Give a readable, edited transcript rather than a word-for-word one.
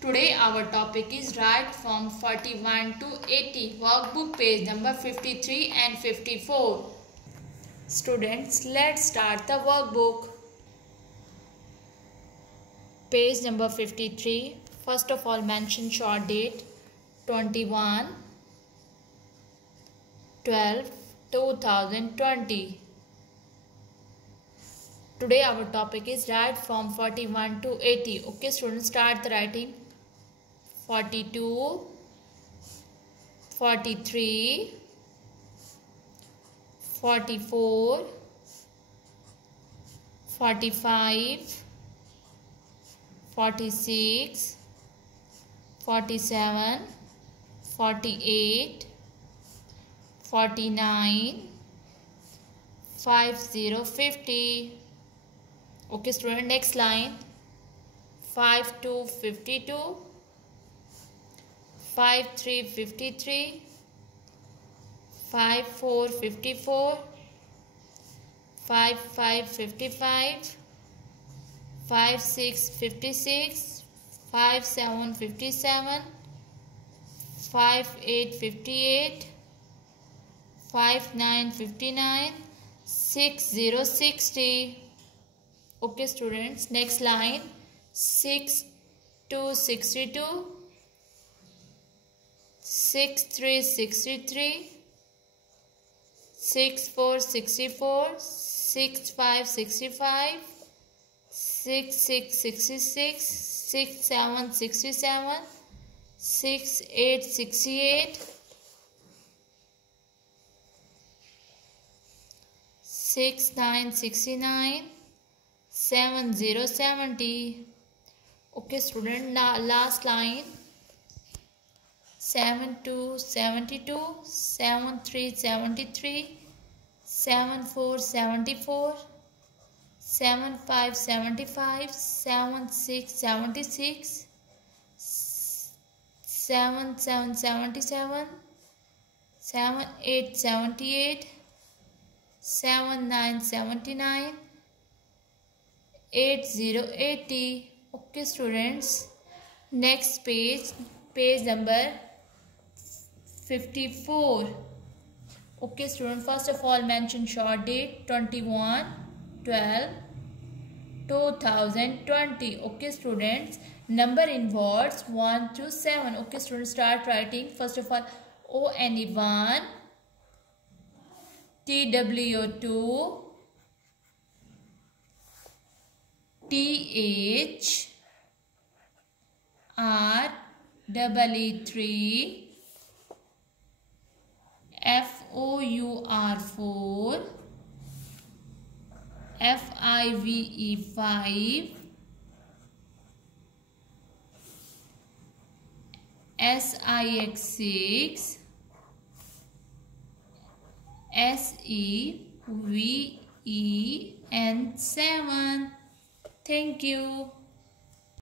Today our topic is write from 41 to 80, workbook page number 53 and 54. Students, let's start the workbook. Page number 53. First of all, mention short date 21/12/2020. Today our topic is write from 41 to 80. Okay, students, start the writing. 42, 43, 44, 45, 46, 47, 48, 49, 50, 50. Okay, student, next line. 52, 52, 53, 53, 54, 54, 55, 55, 56, 56, 57, 57, 58, 58, 59, 59, 60, 60. Okay, students, next line. 62, 62, 63, 63, 64, 64, 65, 65, 66, 66, 67, 67, 68, 68, 69, 69, 70, 70. Okay, student, now last line. 72, 72, 73, 73, 74, 74, 75, 75, 76, 76, 77, 77, 78, 78, 79, 79, 80, 80. Okay, students, next page, page number 54. Okay, student, first of all, mention short date 21/12/2020. Okay, students, number in words 1 to 7. Okay, students, start writing. First of all, ONE1, TWO2, TH, REE3, FOUR4, FIVE5, SIX6, SEVEN7. Thank you.